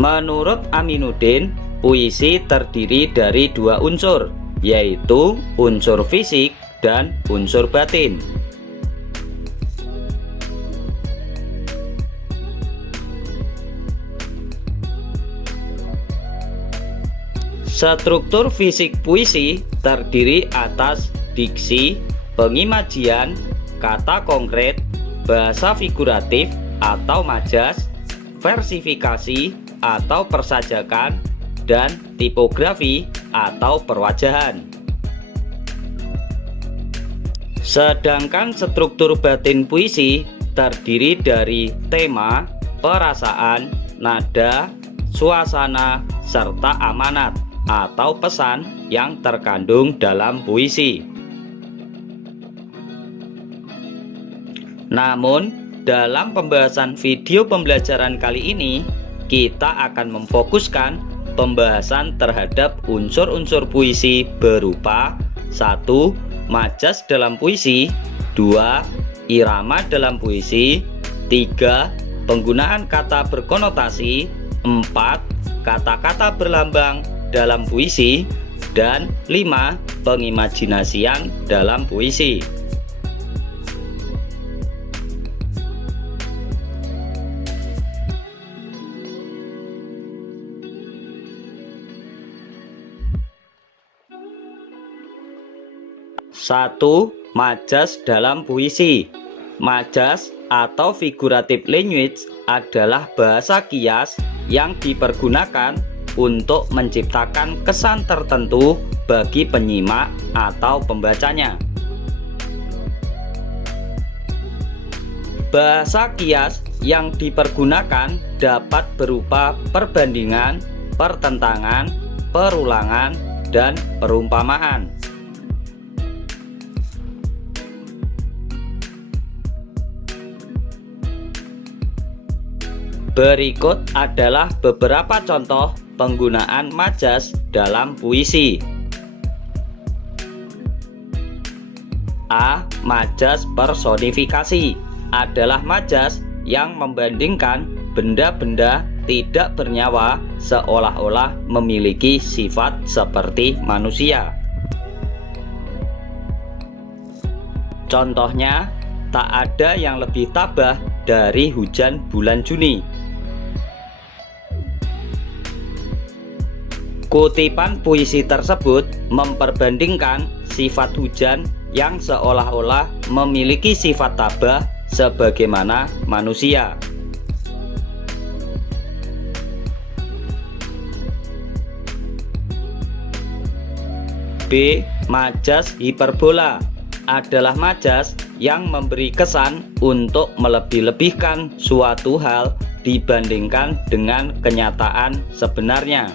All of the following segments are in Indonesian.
Menurut Aminuddin, puisi terdiri dari dua unsur, yaitu unsur fisik dan unsur batin. Struktur fisik puisi terdiri atas diksi, pengimajian, kata konkret, bahasa figuratif atau majas, versifikasi atau persajakan, dan tipografi atau perwajahan. Sedangkan struktur batin puisi terdiri dari tema, perasaan, nada, suasana, serta amanat atau pesan yang terkandung dalam puisi. Namun, dalam pembahasan video pembelajaran kali ini, kita akan memfokuskan pembahasan terhadap unsur-unsur puisi berupa 1. Majas dalam puisi, 2. Irama dalam puisi, 3. Penggunaan kata berkonotasi, 4. Kata-kata berlambang dalam puisi, dan 5. Pengimajinasian dalam puisi. Satu, majas dalam puisi. Majas atau figurative language adalah bahasa kias yang dipergunakan untuk menciptakan kesan tertentu bagi penyimak atau pembacanya. Bahasa kias yang dipergunakan dapat berupa perbandingan, pertentangan, perulangan, dan perumpamaan. Berikut adalah beberapa contoh penggunaan majas dalam puisi. A. Majas personifikasi adalah majas yang membandingkan benda-benda tidak bernyawa seolah-olah memiliki sifat seperti manusia. Contohnya, tak ada yang lebih tabah dari hujan bulan Juni. Kutipan puisi tersebut memperbandingkan sifat hujan yang seolah-olah memiliki sifat tabah sebagaimana manusia. B. Majas hiperbola adalah majas yang memberi kesan untuk melebih-lebihkan suatu hal dibandingkan dengan kenyataan sebenarnya.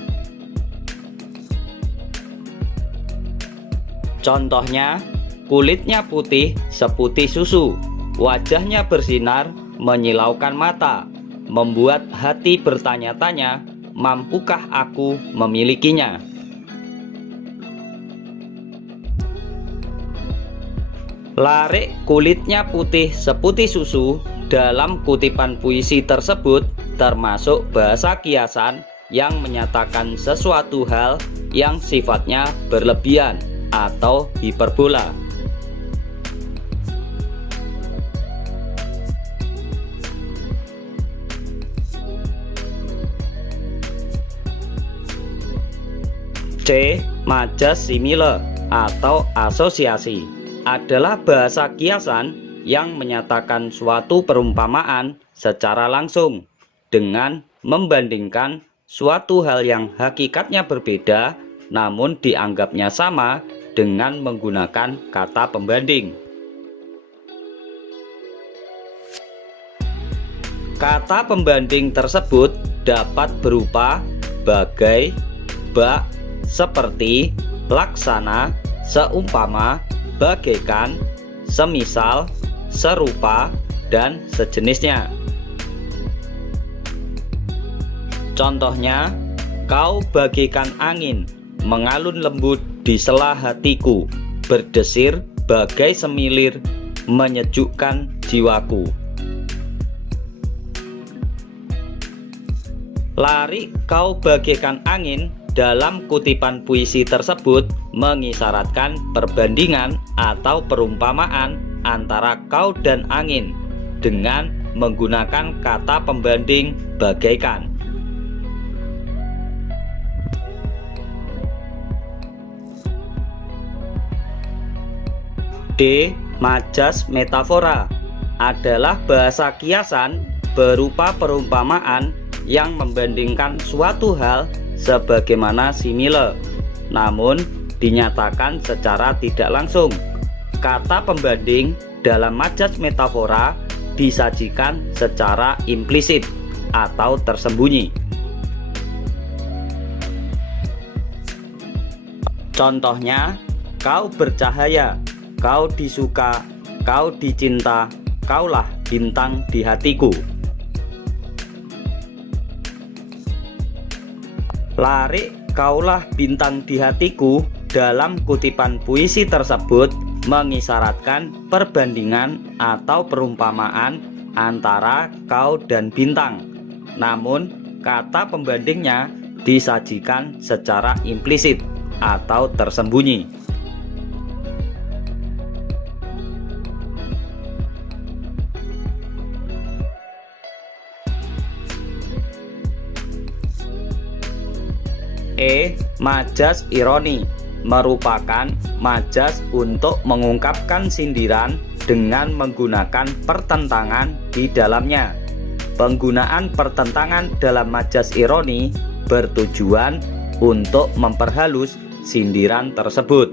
Contohnya, kulitnya putih seputih susu, wajahnya bersinar menyilaukan mata, membuat hati bertanya-tanya, mampukah aku memilikinya? Larik kulitnya putih seputih susu dalam kutipan puisi tersebut termasuk bahasa kiasan yang menyatakan sesuatu hal yang sifatnya berlebihan atau hiperbola. C. Majas simile atau asosiasi adalah bahasa kiasan yang menyatakan suatu perumpamaan secara langsung dengan membandingkan suatu hal yang hakikatnya berbeda namun dianggapnya sama dengan menggunakan kata pembanding. Kata pembanding tersebut dapat berupa bagai, bak, seperti, laksana, seumpama, bagaikan, semisal, serupa, dan sejenisnya. Contohnya, kau bagaikan angin, mengalun lembut di sela hatiku, berdesir bagai semilir, menyejukkan jiwaku. Lari kau bagaikan angin dalam kutipan puisi tersebut mengisyaratkan perbandingan atau perumpamaan antara kau dan angin dengan menggunakan kata pembanding bagaikan. D. Majas metafora adalah bahasa kiasan berupa perumpamaan yang membandingkan suatu hal sebagaimana simile, namun dinyatakan secara tidak langsung. Kata pembanding dalam majas metafora disajikan secara implisit atau tersembunyi. Contohnya, kau bercahaya, kau disuka, kau dicinta, kaulah bintang di hatiku. Lari kaulah bintang di hatiku dalam kutipan puisi tersebut mengisyaratkan perbandingan atau perumpamaan antara kau dan bintang, namun kata pembandingnya disajikan secara implisit atau tersembunyi. E. Majas ironi merupakan majas untuk mengungkapkan sindiran dengan menggunakan pertentangan di dalamnya. Penggunaan pertentangan dalam majas ironi bertujuan untuk memperhalus sindiran tersebut.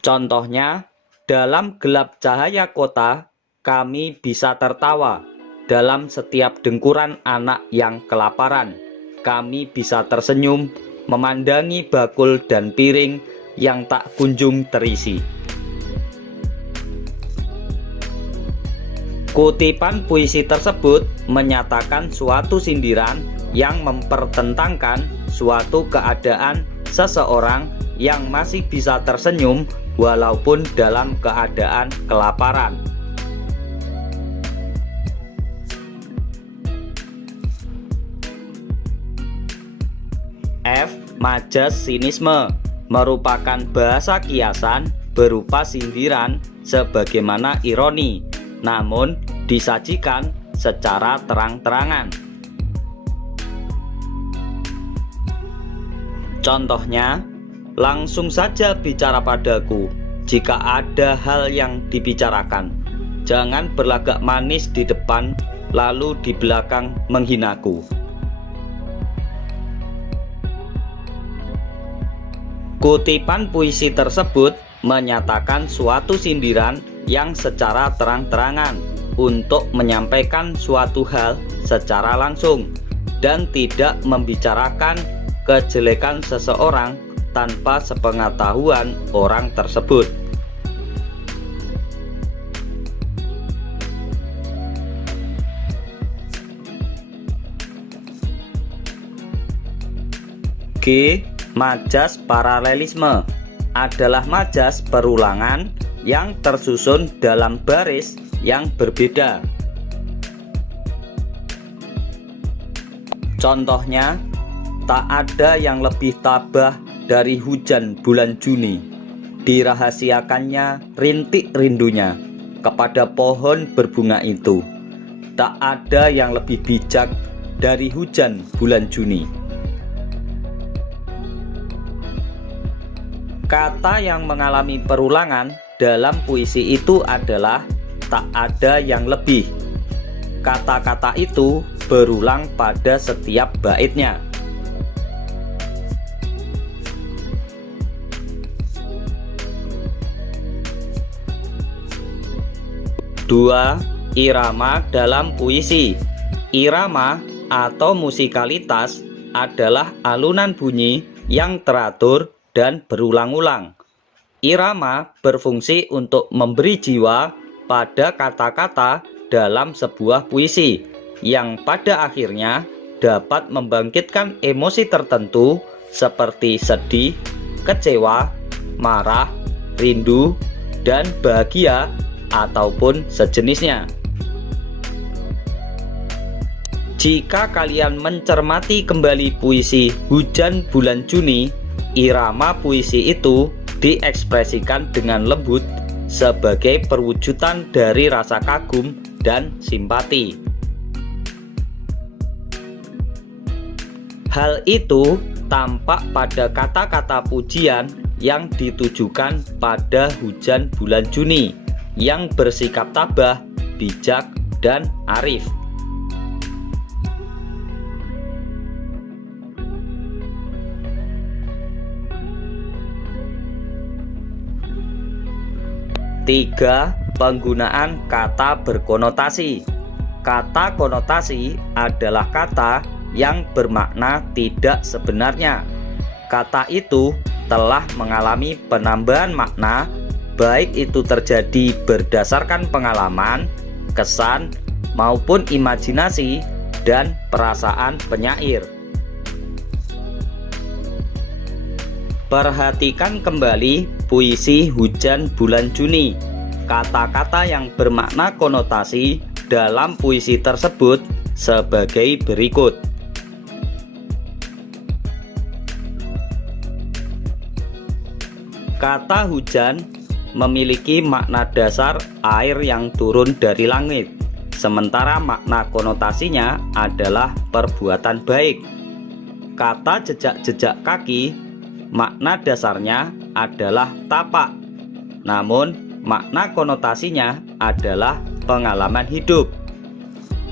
Contohnya, dalam gelap cahaya kota, kami bisa tertawa. Dalam setiap dengkuran anak yang kelaparan, kami bisa tersenyum memandangi bakul dan piring yang tak kunjung terisi. Kutipan puisi tersebut menyatakan suatu sindiran yang mempertentangkan suatu keadaan seseorang yang masih bisa tersenyum walaupun dalam keadaan kelaparan. F. Majas sinisme merupakan bahasa kiasan berupa sindiran sebagaimana ironi, namun disajikan secara terang-terangan. Contohnya, langsung saja bicara padaku jika ada hal yang dibicarakan. Jangan berlagak manis di depan lalu di belakang menghinaku. Kutipan puisi tersebut menyatakan suatu sindiran yang secara terang-terangan untuk menyampaikan suatu hal secara langsung dan tidak membicarakan kejelekan seseorang tanpa sepengetahuan orang tersebut. G. Majas paralelisme adalah majas perulangan yang tersusun dalam baris yang berbeda. Contohnya, tak ada yang lebih tabah dari hujan bulan Juni. Dirahasiakannya rintik rindunya kepada pohon berbunga itu. Tak ada yang lebih bijak dari hujan bulan Juni. Kata yang mengalami perulangan dalam puisi itu adalah tak ada yang lebih. Kata-kata itu berulang pada setiap baitnya. Dua, irama dalam puisi. Irama atau musikalitas adalah alunan bunyi yang teratur dan berulang-ulang. Irama berfungsi untuk memberi jiwa pada kata-kata dalam sebuah puisi yang pada akhirnya dapat membangkitkan emosi tertentu seperti sedih, kecewa, marah, rindu, dan bahagia ataupun sejenisnya. Jika kalian mencermati kembali puisi Hujan Bulan Juni, irama puisi itu diekspresikan dengan lembut sebagai perwujudan dari rasa kagum dan simpati. Hal itu tampak pada kata-kata pujian yang ditujukan pada hujan bulan Juni yang bersikap tabah, bijak, dan arif. Tiga, penggunaan kata berkonotasi. Kata konotasi adalah kata yang bermakna tidak sebenarnya. Kata itu telah mengalami penambahan makna, baik itu terjadi berdasarkan pengalaman, kesan, maupun imajinasi dan perasaan penyair. Perhatikan kembali puisi Hujan Bulan Juni. Kata-kata yang bermakna konotasi dalam puisi tersebut sebagai berikut. Kata hujan memiliki makna dasar air yang turun dari langit, sementara makna konotasinya adalah perbuatan baik. Kata jejak-jejak kaki, makna dasarnya adalah tapak, namun makna konotasinya adalah pengalaman hidup.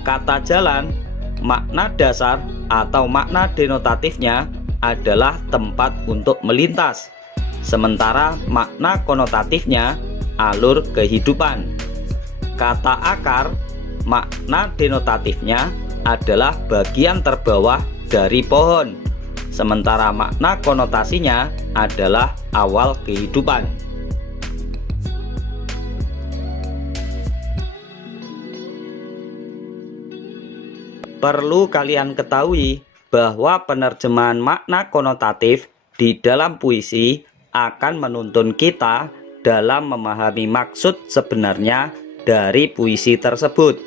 Kata jalan, makna dasar atau makna denotatifnya adalah tempat untuk melintas, sementara makna konotatifnya alur kehidupan. Kata akar, makna denotatifnya adalah bagian terbawah dari pohon, sementara makna konotasinya adalah awal kehidupan. Perlu kalian ketahui bahwa penerjemahan makna konotatif di dalam puisi akan menuntun kita dalam memahami maksud sebenarnya dari puisi tersebut.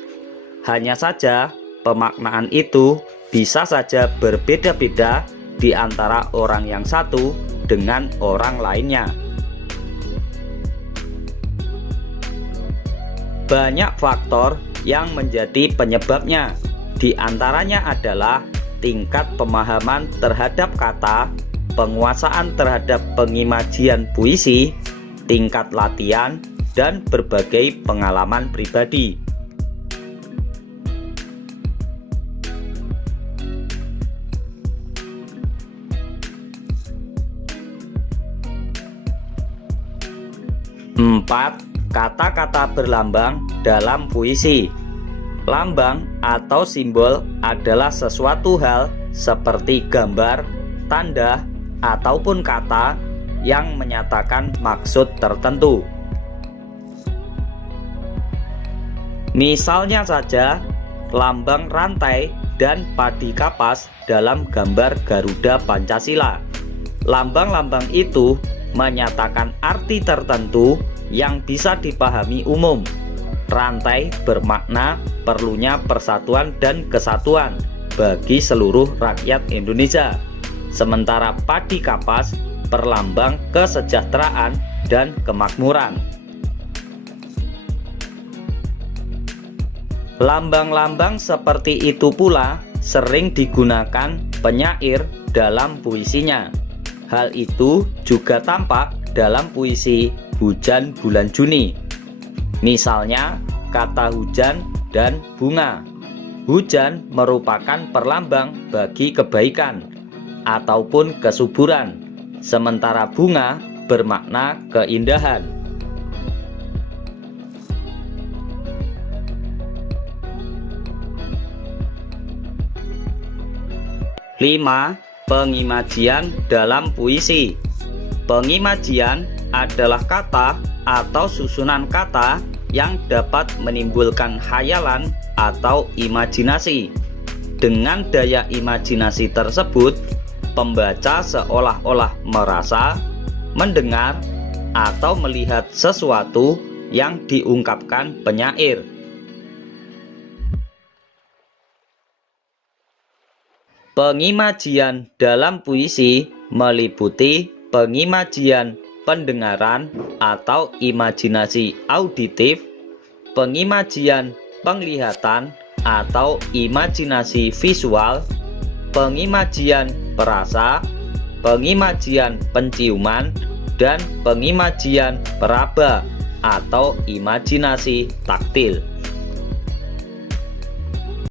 Hanya saja pemaknaan itu bisa saja berbeda-beda di antara orang yang satu dengan orang lainnya. Banyak faktor yang menjadi penyebabnya. Di antaranya adalah tingkat pemahaman terhadap kata, penguasaan terhadap pengimajian puisi, tingkat latihan, dan berbagai pengalaman pribadi. Empat, kata-kata berlambang dalam puisi. Lambang atau simbol adalah sesuatu hal seperti gambar, tanda, ataupun kata yang menyatakan maksud tertentu. Misalnya saja, lambang rantai dan padi kapas dalam gambar Garuda Pancasila. Lambang-lambang itu menyatakan arti tertentu yang bisa dipahami umum. Rantai bermakna perlunya persatuan dan kesatuan bagi seluruh rakyat Indonesia, sementara padi kapas perlambang kesejahteraan dan kemakmuran. Lambang-lambang seperti itu pula sering digunakan penyair dalam puisinya. Hal itu juga tampak dalam puisi Hujan Bulan Juni. Misalnya kata hujan dan bunga. Hujan merupakan perlambang bagi kebaikan ataupun kesuburan, sementara bunga bermakna keindahan. 5. Pengimajian dalam puisi. Pengimajian adalah kata atau susunan kata yang dapat menimbulkan khayalan atau imajinasi. Dengan daya imajinasi tersebut, pembaca seolah-olah merasa, mendengar, atau melihat sesuatu yang diungkapkan penyair. Pengimajian dalam puisi meliputi pengimajian pendengaran atau imajinasi auditif, pengimajian penglihatan atau imajinasi visual, pengimajian perasa, pengimajian penciuman, dan pengimajian peraba atau imajinasi taktil.